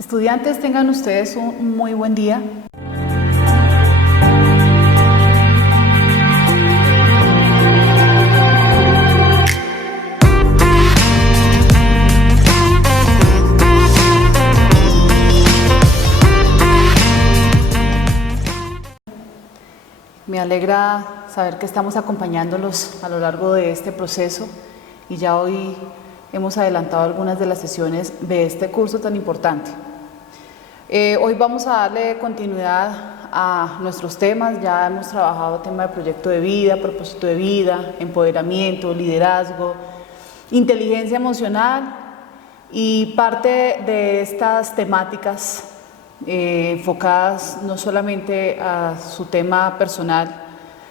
Estudiantes, tengan ustedes un muy buen día. Me alegra saber que estamos acompañándolos a lo largo de este proceso y ya hoy hemos adelantado algunas de las sesiones de este curso tan importante. Hoy vamos a darle continuidad a nuestros temas. Ya hemos trabajado tema de proyecto de vida, propósito de vida, empoderamiento, liderazgo, inteligencia emocional, y parte de estas temáticas enfocadas no solamente a su tema personal,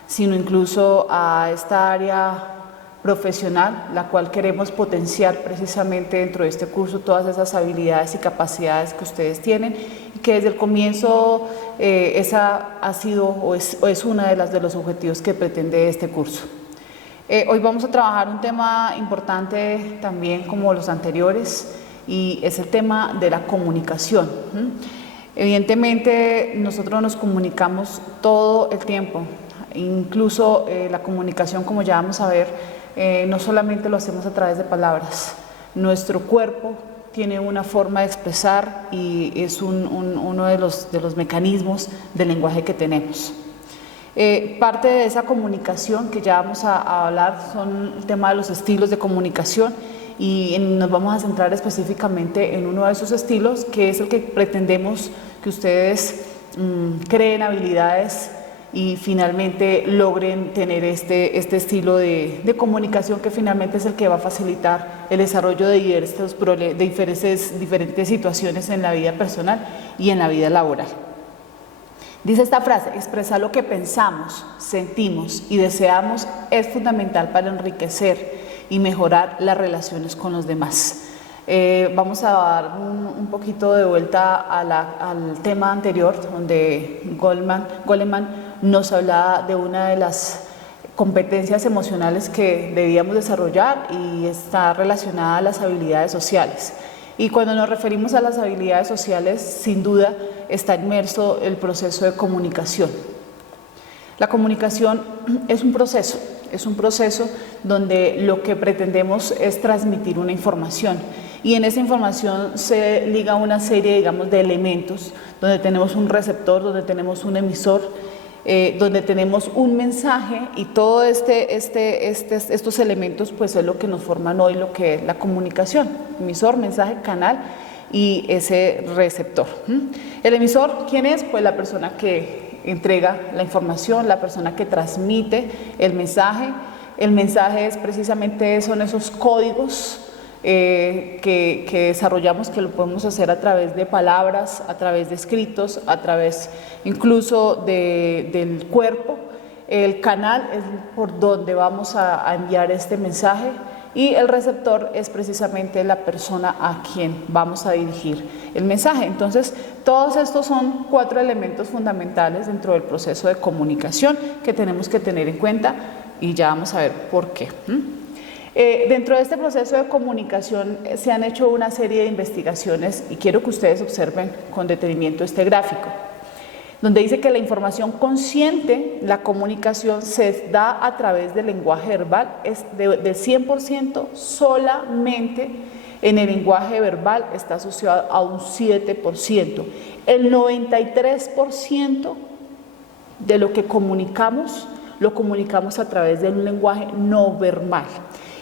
sino incluso a esta área profesional, la cual queremos potenciar precisamente dentro de este curso, todas esas habilidades y capacidades que ustedes tienen y que desde el comienzo esa ha sido o es una de los objetivos que pretende este curso. Hoy vamos a trabajar un tema importante también como los anteriores, y es el tema de la comunicación. Evidentemente nosotros nos comunicamos todo el tiempo, incluso la comunicación, como ya vamos a ver, no solamente lo hacemos a través de palabras. Nuestro cuerpo tiene una forma de expresar y es uno de los mecanismos del lenguaje que tenemos. Parte de esa comunicación que ya vamos a hablar son el tema de los estilos de comunicación, y nos vamos a centrar específicamente en uno de esos estilos, que es el que pretendemos que ustedes creen habilidades y finalmente logren tener este estilo de comunicación, que finalmente es el que va a facilitar el desarrollo de diferentes situaciones en la vida personal y en la vida laboral. Dice esta frase: expresar lo que pensamos, sentimos y deseamos es fundamental para enriquecer y mejorar las relaciones con los demás. Vamos a dar un poquito de vuelta al tema anterior, donde Goleman nos hablaba de una de las competencias emocionales que debíamos desarrollar, y está relacionada a las habilidades sociales. Y cuando nos referimos a las habilidades sociales, sin duda está inmerso el proceso de comunicación. La comunicación es un proceso donde lo que pretendemos es transmitir una información, y en esa información se liga una serie, digamos, de elementos, donde tenemos un receptor, donde tenemos un emisor, donde tenemos un mensaje, y todos estos elementos pues es lo que nos forman hoy lo que es la comunicación: emisor, mensaje, canal y ese receptor. El emisor, ¿quién es? Pues la persona que entrega la información, la persona que transmite el mensaje. El mensaje es precisamente, son esos códigos que desarrollamos, que lo podemos hacer a través de palabras, a través de escritos, a través incluso del cuerpo. El canal es por donde vamos a enviar este mensaje, y el receptor es precisamente la persona a quien vamos a dirigir el mensaje. Entonces, todos estos son 4 elementos fundamentales dentro del proceso de comunicación que tenemos que tener en cuenta, y ya vamos a ver por qué. Dentro de este proceso de comunicación se han hecho una serie de investigaciones, y quiero que ustedes observen con detenimiento este gráfico, donde dice que la información consciente, la comunicación, se da a través del lenguaje verbal. Es del 100%, solamente en el lenguaje verbal está asociado a un 7%. El 93% de lo que comunicamos, lo comunicamos a través de un lenguaje no verbal.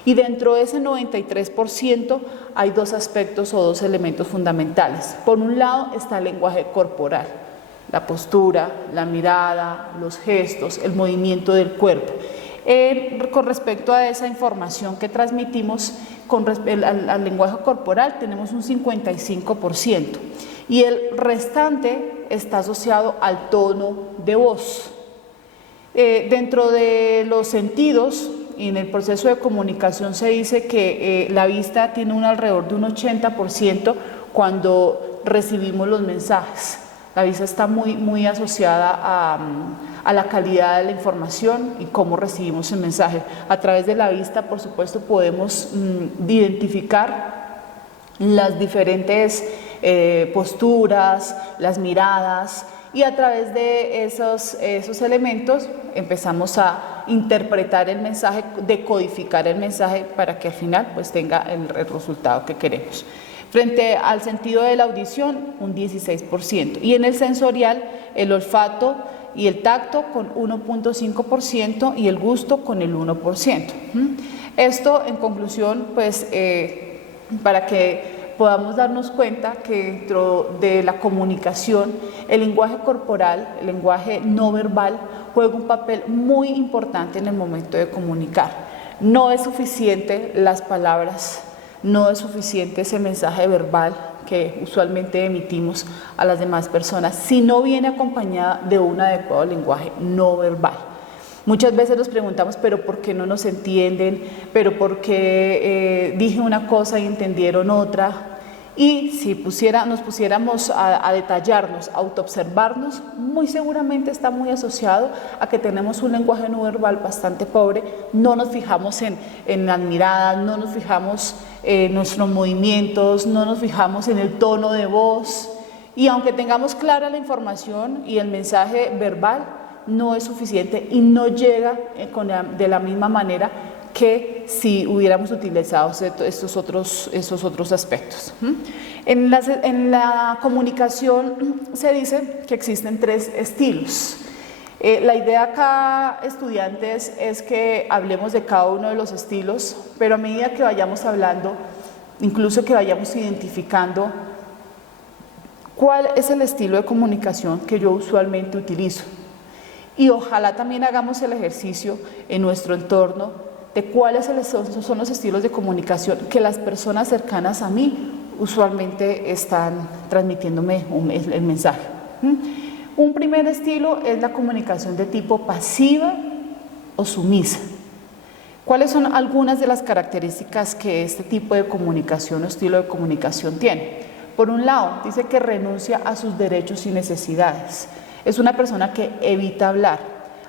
Y dentro de ese 93% hay 2 aspectos o 2 elementos fundamentales. Por un lado está el lenguaje corporal, la postura, la mirada, los gestos, el movimiento del cuerpo. Con respecto a esa información que transmitimos al lenguaje corporal, tenemos un 55%, y el restante está asociado al tono de voz. Dentro de los sentidos, y en el proceso de comunicación se dice que la vista tiene un alrededor de un 80% cuando recibimos los mensajes. La vista está muy asociada a la calidad de la información y cómo recibimos el mensaje. A través de la vista, por supuesto, podemos identificar las diferentes posturas, las miradas, y a través de esos elementos empezamos a interpretar el mensaje, decodificar el mensaje para que al final pues tenga el resultado que queremos. Frente al sentido de la audición, un 16%, y en el sensorial, el olfato y el tacto con 1.5% y el gusto con el 1%. Esto, en conclusión, pues para que podamos darnos cuenta que dentro de la comunicación, el lenguaje corporal, el lenguaje no verbal, juega un papel muy importante en el momento de comunicar. No es suficiente las palabras, no es suficiente ese mensaje verbal que usualmente emitimos a las demás personas, si no viene acompañada de un adecuado lenguaje no verbal. Muchas veces nos preguntamos, pero ¿por qué no nos entienden? ¿Pero por qué dije una cosa y entendieron otra? Y si nos pusiéramos a detallarnos, a autoobservarnos, muy seguramente está muy asociado a que tenemos un lenguaje no verbal bastante pobre, no nos fijamos en las miradas, no nos fijamos en nuestros movimientos, no nos fijamos en el tono de voz, y aunque tengamos clara la información y el mensaje verbal, no es suficiente y no llega de la misma manera que si hubiéramos utilizado esos otros aspectos. En la comunicación se dice que existen 3 estilos. La idea acá, estudiantes, es que hablemos de cada uno de los estilos, pero a medida que vayamos hablando, incluso que vayamos identificando cuál es el estilo de comunicación que yo usualmente utilizo. Y ojalá también hagamos el ejercicio en nuestro entorno de cuáles son los estilos de comunicación que las personas cercanas a mí usualmente están transmitiéndome el mensaje. Un primer estilo es la comunicación de tipo pasiva o sumisa. ¿Cuáles son algunas de las características que este tipo de comunicación o estilo de comunicación tiene? Por un lado, dice que renuncia a sus derechos y necesidades. Es una persona que evita hablar,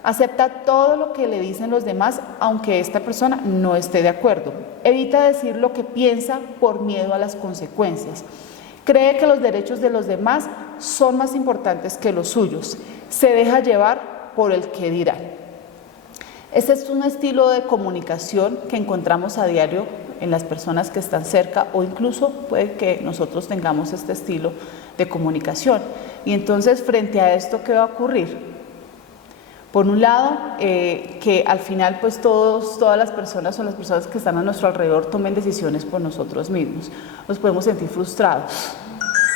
acepta todo lo que le dicen los demás, aunque esta persona no esté de acuerdo. Evita decir lo que piensa por miedo a las consecuencias. Cree que los derechos de los demás son más importantes que los suyos. Se deja llevar por el que dirán. Este es un estilo de comunicación que encontramos a diario en las personas que están cerca, o incluso puede que nosotros tengamos este estilo de comunicación. Y entonces, frente a esto, ¿qué va a ocurrir? Por un lado, que al final pues todas las personas o las personas que están a nuestro alrededor tomen decisiones por nosotros mismos. Nos podemos sentir frustrados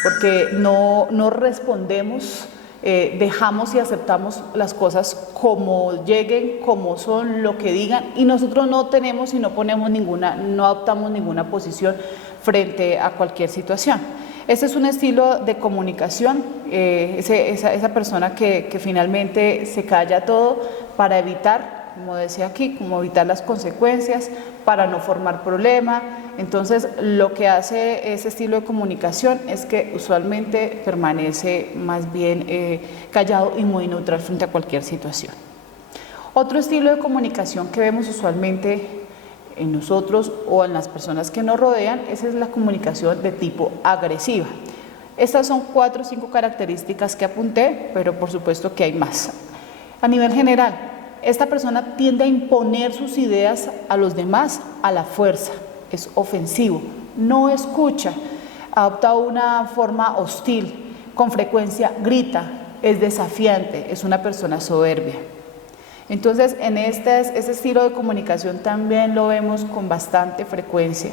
porque no respondemos, dejamos y aceptamos las cosas como lleguen, como son, lo que digan, y nosotros no tenemos y no adoptamos ninguna posición frente a cualquier situación. Este es un estilo de comunicación, esa persona que finalmente se calla todo para evitar, como decía aquí, como evitar las consecuencias, para no formar problema. Entonces, lo que hace ese estilo de comunicación es que usualmente permanece más bien callado y muy neutral frente a cualquier situación. Otro estilo de comunicación que vemos usualmente en nosotros o en las personas que nos rodean, esa es la comunicación de tipo agresiva. Estas son 4 o 5 características que apunté, pero por supuesto que hay más. A nivel general, esta persona tiende a imponer sus ideas a los demás a la fuerza, es ofensivo, no escucha, adopta una forma hostil, con frecuencia grita, es desafiante, es una persona soberbia. Entonces, en este estilo de comunicación también lo vemos con bastante frecuencia,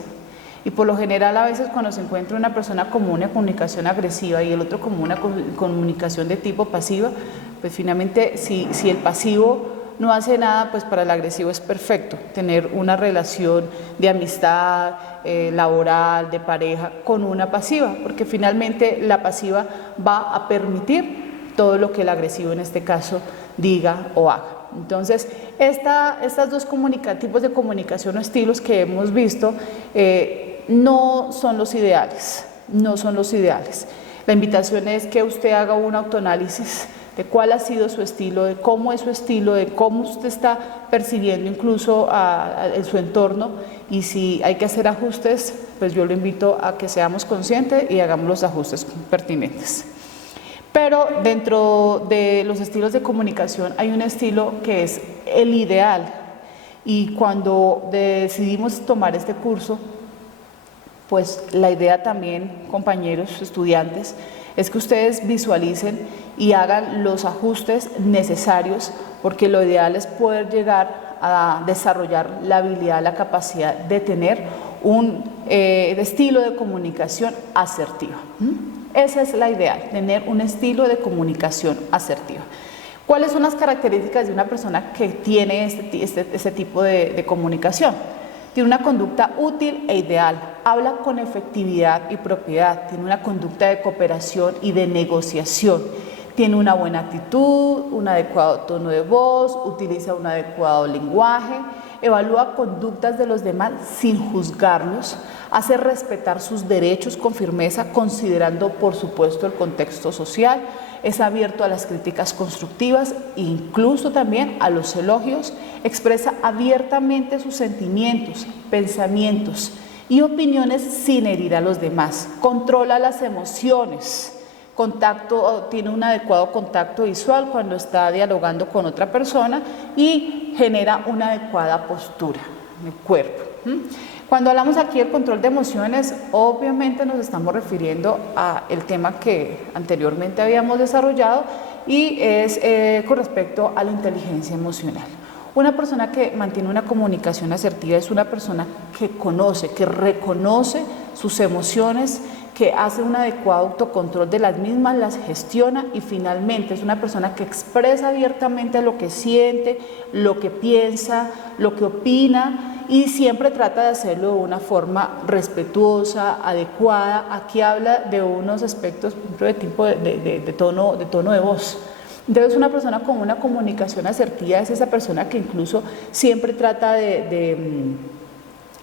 y por lo general a veces cuando se encuentra una persona con una comunicación agresiva y el otro con una comunicación de tipo pasiva, pues finalmente si el pasivo no hace nada, pues para el agresivo es perfecto tener una relación de amistad, laboral, de pareja con una pasiva, porque finalmente la pasiva va a permitir todo lo que el agresivo en este caso diga o haga. Entonces, estas dos tipos de comunicación o estilos que hemos visto no son los ideales, no son los ideales. La invitación es que usted haga un autoanálisis de cuál ha sido su estilo, de cómo es su estilo, de cómo usted está percibiendo incluso en su entorno, y si hay que hacer ajustes, pues yo lo invito a que seamos conscientes y hagamos los ajustes pertinentes. Pero dentro de los estilos de comunicación hay un estilo que es el ideal, y cuando decidimos tomar este curso, pues la idea también, compañeros, estudiantes, es que ustedes visualicen y hagan los ajustes necesarios, porque lo ideal es poder llegar a desarrollar la habilidad, la capacidad de tener un estilo de comunicación asertiva. Esa es la idea, tener un estilo de comunicación asertiva. ¿Cuáles son las características de una persona que tiene este tipo de comunicación? Tiene una conducta útil e ideal, habla con efectividad y propiedad, tiene una conducta de cooperación y de negociación, tiene una buena actitud, un adecuado tono de voz, utiliza un adecuado lenguaje, evalúa conductas de los demás sin juzgarlos, hace respetar sus derechos con firmeza, considerando por supuesto el contexto social, es abierto a las críticas constructivas, incluso también a los elogios, expresa abiertamente sus sentimientos, pensamientos y opiniones sin herir a los demás, controla las emociones, tiene un adecuado contacto visual cuando está dialogando con otra persona y genera una adecuada postura en el cuerpo. Cuando hablamos aquí del control de emociones, obviamente nos estamos refiriendo al tema que anteriormente habíamos desarrollado, y es con respecto a la inteligencia emocional. Una persona que mantiene una comunicación asertiva es una persona que conoce, que reconoce sus emociones, que hace un adecuado autocontrol de las mismas, las gestiona, y finalmente es una persona que expresa abiertamente lo que siente, lo que piensa, lo que opina, y siempre trata de hacerlo de una forma respetuosa, adecuada. Aquí habla de unos aspectos, por ejemplo, de tipo de tono de voz. Entonces, una persona con una comunicación asertiva es esa persona que incluso siempre trata de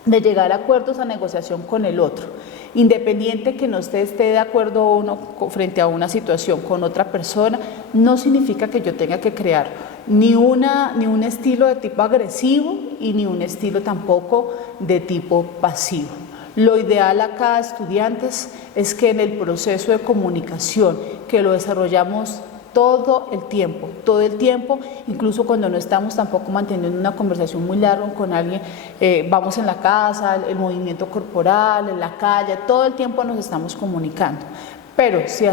llegar a acuerdos, a negociación con el otro. Independiente que no esté de acuerdo uno frente a una situación con otra persona, no significa que yo tenga que crear ni un estilo de tipo agresivo y ni un estilo tampoco de tipo pasivo. Lo ideal acá, estudiantes, es que en el proceso de comunicación, que lo desarrollamos todo el tiempo, incluso cuando no estamos tampoco manteniendo una conversación muy larga con alguien, vamos en la casa, el movimiento corporal, en la calle, todo el tiempo nos estamos comunicando. Pero si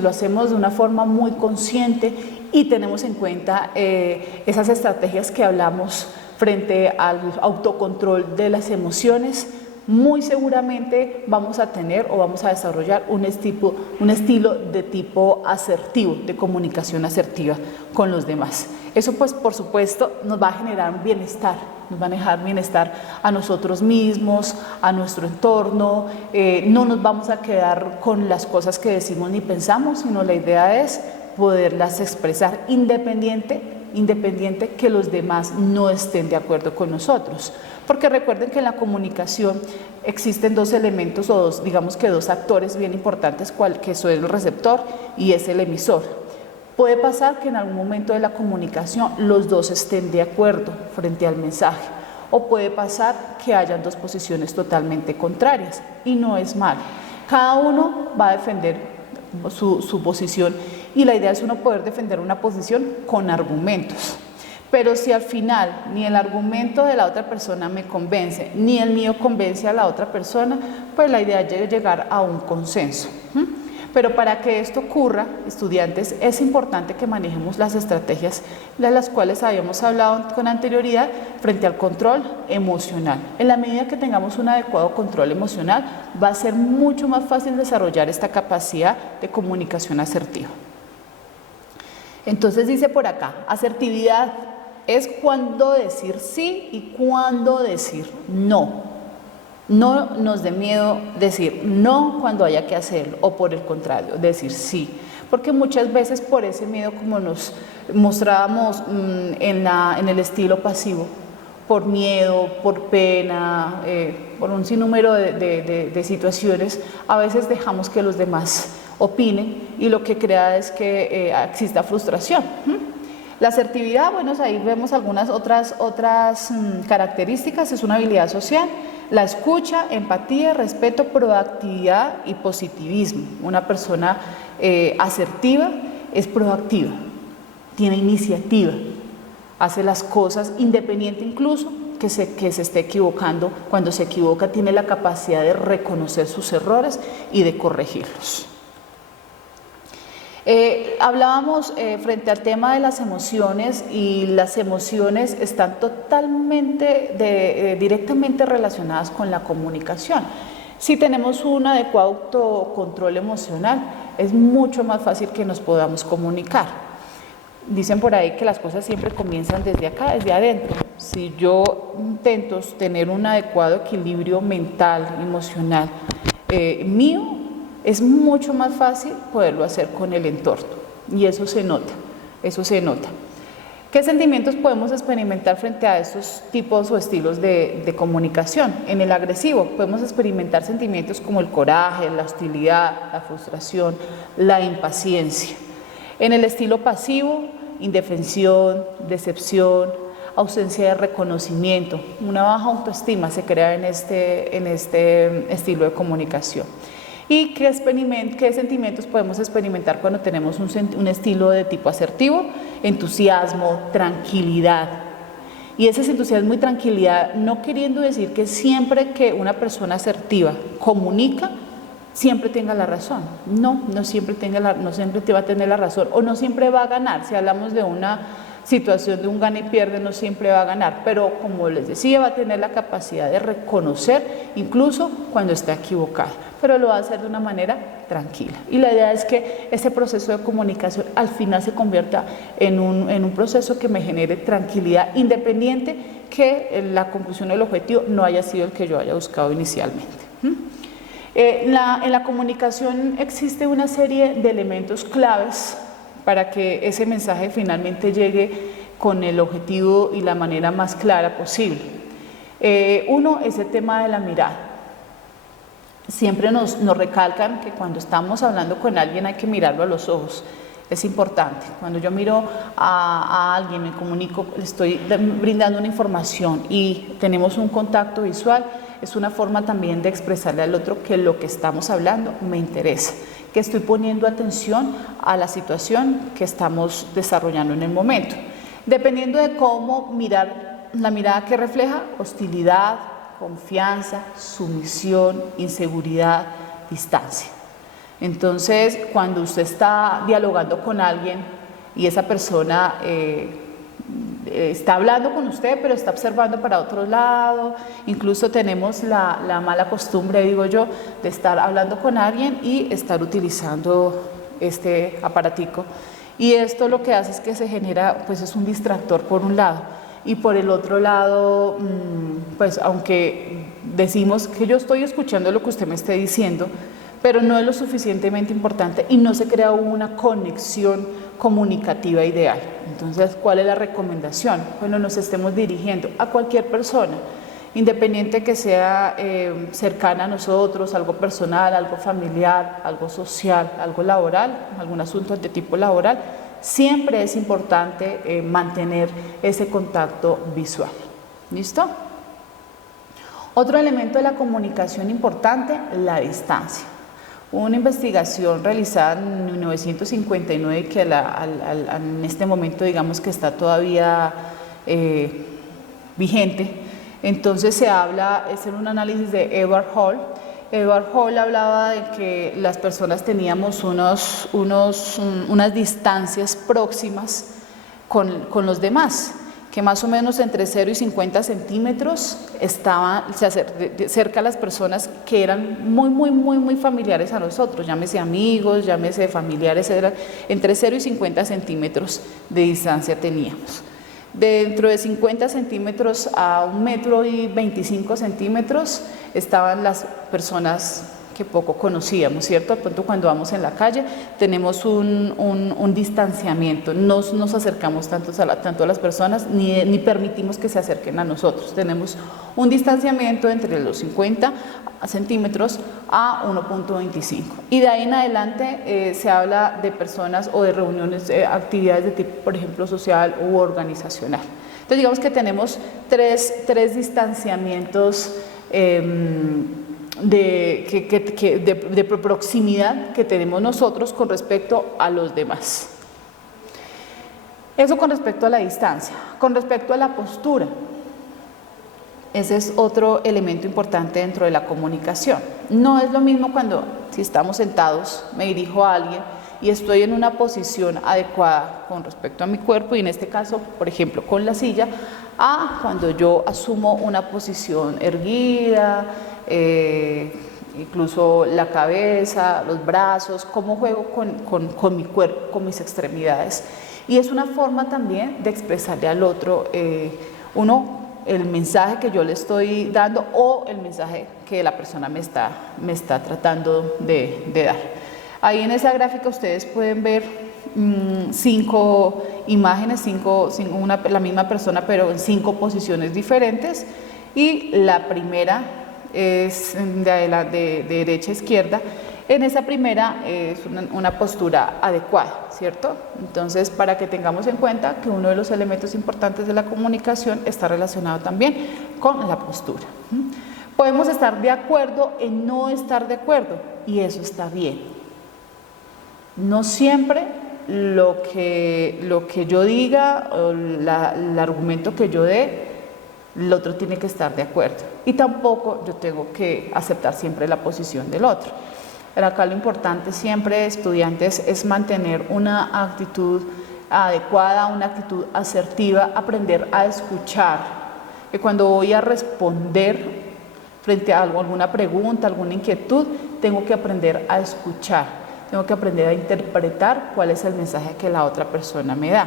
lo hacemos de una forma muy consciente y tenemos en cuenta esas estrategias que hablamos frente al autocontrol de las emociones, muy seguramente vamos a tener o vamos a desarrollar un estilo de tipo asertivo, de comunicación asertiva con los demás. Eso pues por supuesto nos va a generar un bienestar, nos va a dejar bienestar a nosotros mismos, a nuestro entorno, no nos vamos a quedar con las cosas que decimos ni pensamos, sino la idea es poderlas expresar independiente que los demás no estén de acuerdo con nosotros. Porque recuerden que en la comunicación existen dos elementos, o digamos que dos actores bien importantes, que son el receptor y es el emisor. Puede pasar que en algún momento de la comunicación los dos estén de acuerdo frente al mensaje, o puede pasar que hayan dos posiciones totalmente contrarias, y no es malo. Cada uno va a defender su posición, y la idea es uno poder defender una posición con argumentos. Pero si al final ni el argumento de la otra persona me convence, ni el mío convence a la otra persona, pues la idea es llegar a un consenso. Pero para que esto ocurra, estudiantes, es importante que manejemos las estrategias de las cuales habíamos hablado con anterioridad frente al control emocional. En la medida que tengamos un adecuado control emocional, va a ser mucho más fácil desarrollar esta capacidad de comunicación asertiva. Entonces dice por acá, asertividad es cuándo decir sí y cuándo decir no. No nos dé miedo decir no cuando haya que hacerlo, o por el contrario, decir sí. Porque muchas veces por ese miedo, como nos mostrábamos en el estilo pasivo, por miedo, por pena, por un sinnúmero de situaciones, a veces dejamos que los demás opinen, y lo que crea es que exista frustración. La asertividad, bueno, ahí vemos algunas otras características. Es una habilidad social. La escucha, empatía, respeto, proactividad y positivismo. Una persona asertiva es proactiva, tiene iniciativa, hace las cosas independiente incluso que se esté equivocando. Cuando se equivoca tiene la capacidad de reconocer sus errores y de corregirlos. Hablábamos frente al tema de las emociones, y las emociones están totalmente, directamente relacionadas con la comunicación. Si tenemos un adecuado autocontrol emocional, es mucho más fácil que nos podamos comunicar. Dicen por ahí que las cosas siempre comienzan desde acá, desde adentro. Si yo intento tener un adecuado equilibrio mental, emocional mío, es mucho más fácil poderlo hacer con el entorno, y eso se nota, eso se nota. ¿Qué sentimientos podemos experimentar frente a estos tipos o estilos de comunicación? En el agresivo podemos experimentar sentimientos como el coraje, la hostilidad, la frustración, la impaciencia. En el estilo pasivo, indefensión, decepción, ausencia de reconocimiento, una baja autoestima se crea en este estilo de comunicación. ¿Y qué sentimientos podemos experimentar cuando tenemos un estilo de tipo asertivo? Entusiasmo, tranquilidad. Y ese entusiasmo y tranquilidad, no queriendo decir que siempre que una persona asertiva comunica, siempre tenga la razón. No siempre te va a tener la razón, o no siempre va a ganar. Si hablamos de una situación de un gana y pierde, no siempre va a ganar, pero como les decía, va a tener la capacidad de reconocer incluso cuando está equivocado, pero lo va a hacer de una manera tranquila. Y la idea es que ese proceso de comunicación al final se convierta en un proceso que me genere tranquilidad, independiente que la conclusión del objetivo no haya sido el que yo haya buscado inicialmente. En la comunicación existe una serie de elementos claves para que ese mensaje finalmente llegue con el objetivo y la manera más clara posible. Uno es el tema de la mirada. Siempre nos recalcan que cuando estamos hablando con alguien hay que mirarlo a los ojos. Es importante. Cuando yo miro a alguien, me comunico, le estoy brindando una información y tenemos un contacto visual, es una forma también de expresarle al otro que lo que estamos hablando me interesa, que estoy poniendo atención a la situación que estamos desarrollando en el momento. Dependiendo de cómo mirar, la mirada que refleja hostilidad, confianza, sumisión, inseguridad, distancia. Entonces, cuando usted está dialogando con alguien y esa persona está hablando con usted, pero está observando para otro lado, incluso tenemos la mala costumbre, digo yo, de estar hablando con alguien y estar utilizando este aparatico. Y esto lo que hace es que se genera, pues es un distractor por un lado, y por el otro lado, pues aunque decimos que yo estoy escuchando lo que usted me esté diciendo, pero no es lo suficientemente importante y no se crea una conexión comunicativa ideal. Entonces, ¿cuál es la recomendación? Bueno, nos estemos dirigiendo a cualquier persona, independiente que sea cercana a nosotros, algo personal, algo familiar, algo social, algo laboral, algún asunto de tipo laboral, siempre es importante mantener ese contacto visual. ¿Listo? Otro elemento de la comunicación importante, la distancia. Una investigación realizada en 1959 que en este momento digamos que está todavía vigente. Entonces se habla, es en un análisis de Edward Hall. Edward Hall hablaba de que las personas teníamos unas distancias próximas con los demás, que más o menos entre 0 y 50 centímetros estaban cerca a las personas que eran muy familiares a nosotros, llámese amigos, llámese familiares, entre 0 y 50 centímetros de distancia teníamos. Dentro de 50 centímetros a 1,25 metros estaban las personas que poco conocíamos, ¿cierto? De pronto cuando vamos en la calle tenemos un distanciamiento, no nos acercamos tanto a las personas ni permitimos que se acerquen a nosotros. Tenemos un distanciamiento entre los 50 centímetros a 1.25. Y de ahí en adelante se habla de personas o de reuniones, actividades de tipo, por ejemplo, social u organizacional. Entonces digamos que tenemos tres distanciamientos de proximidad que tenemos nosotros con respecto a los demás. Eso con respecto a la distancia. Con respecto a la postura, ese es otro elemento importante dentro de la comunicación. No es lo mismo cuando, si estamos sentados, me dirijo a alguien y estoy en una posición adecuada con respecto a mi cuerpo, y en este caso, por ejemplo, con la silla, a cuando yo asumo una posición erguida, incluso la cabeza, los brazos, cómo juego con mi cuerpo, con mis extremidades. Y es una forma también de expresarle al otro, el mensaje que yo le estoy dando o el mensaje que la persona me está tratando de dar. Ahí en esa gráfica ustedes pueden ver 5 imágenes, la misma persona pero en 5 posiciones diferentes, y la primera es de derecha a izquierda. En esa primera es una postura adecuada, ¿cierto? Entonces, para que tengamos en cuenta que uno de los elementos importantes de la comunicación está relacionado también con la postura. Podemos estar de acuerdo en no estar de acuerdo, y eso está bien. No siempre lo que yo diga o el argumento que yo dé, el otro tiene que estar de acuerdo, y tampoco yo tengo que aceptar siempre la posición del otro. Pero acá lo importante siempre, estudiantes, es mantener una actitud adecuada, una actitud asertiva, aprender a escuchar. Que cuando voy a responder frente a alguna pregunta, alguna inquietud, tengo que aprender a escuchar, tengo que aprender a interpretar cuál es el mensaje que la otra persona me da.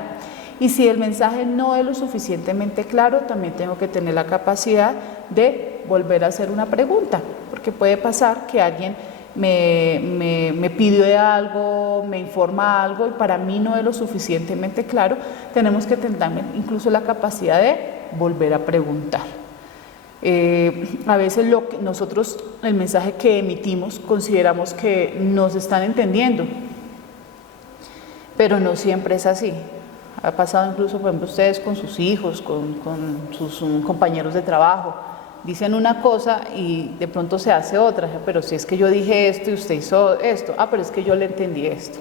Y si el mensaje no es lo suficientemente claro, también tengo que tener la capacidad de volver a hacer una pregunta, porque puede pasar que alguien me pide algo, me informa algo y para mí no es lo suficientemente claro. Tenemos que tener también incluso la capacidad de volver a preguntar. A veces nosotros, el mensaje que emitimos, consideramos que nos están entendiendo, pero no siempre es así. Ha pasado incluso, por ejemplo, ustedes con sus hijos, con sus compañeros de trabajo. Dicen una cosa y de pronto se hace otra, pero si es que yo dije esto y usted hizo esto, pero es que yo le entendí esto.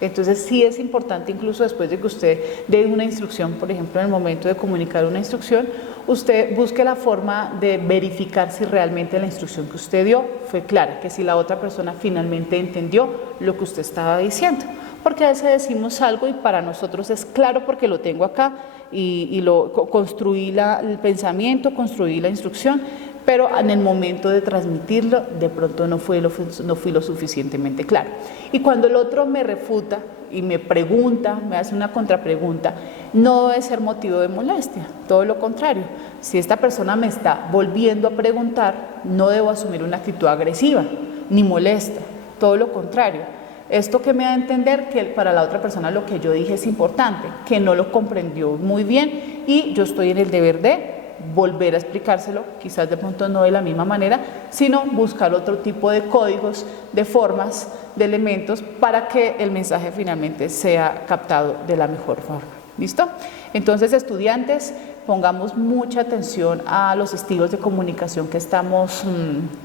Entonces sí es importante, incluso después de que usted dé una instrucción, por ejemplo, en el momento de comunicar una instrucción, usted busque la forma de verificar si realmente la instrucción que usted dio fue clara, que si la otra persona finalmente entendió lo que usted estaba diciendo. Porque a veces decimos algo y para nosotros es claro porque lo tengo acá y construí el pensamiento, construí la instrucción, pero en el momento de transmitirlo de pronto no fui lo suficientemente claro. Y cuando el otro me refuta y me pregunta, me hace una contrapregunta, no debe ser motivo de molestia, todo lo contrario. Si esta persona me está volviendo a preguntar, no debo asumir una actitud agresiva ni molesta, todo lo contrario. Esto que me da a entender que para la otra persona lo que yo dije es importante, que no lo comprendió muy bien y yo estoy en el deber de volver a explicárselo, quizás de pronto no de la misma manera, sino buscar otro tipo de códigos, de formas, de elementos para que el mensaje finalmente sea captado de la mejor forma. ¿Listo? Entonces, estudiantes, pongamos mucha atención a los estilos de comunicación que estamos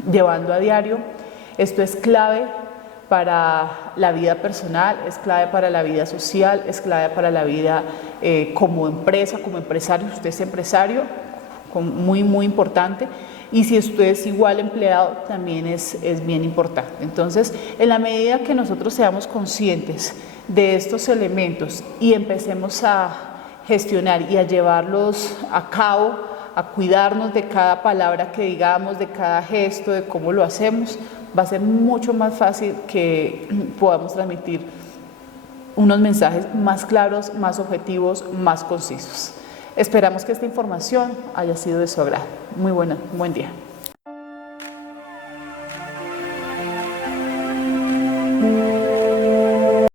llevando a diario. Esto es clave para la vida personal, es clave para la vida social, es clave para la vida como empresa, como empresario. Usted es empresario, muy, muy importante. Y si usted es igual empleado, también es bien importante. Entonces, en la medida que nosotros seamos conscientes de estos elementos y empecemos a gestionar y a llevarlos a cabo, a cuidarnos de cada palabra que digamos, de cada gesto, de cómo lo hacemos, va a ser mucho más fácil que podamos transmitir unos mensajes más claros, más objetivos, más concisos. Esperamos que esta información haya sido de su agrado. Muy buen día.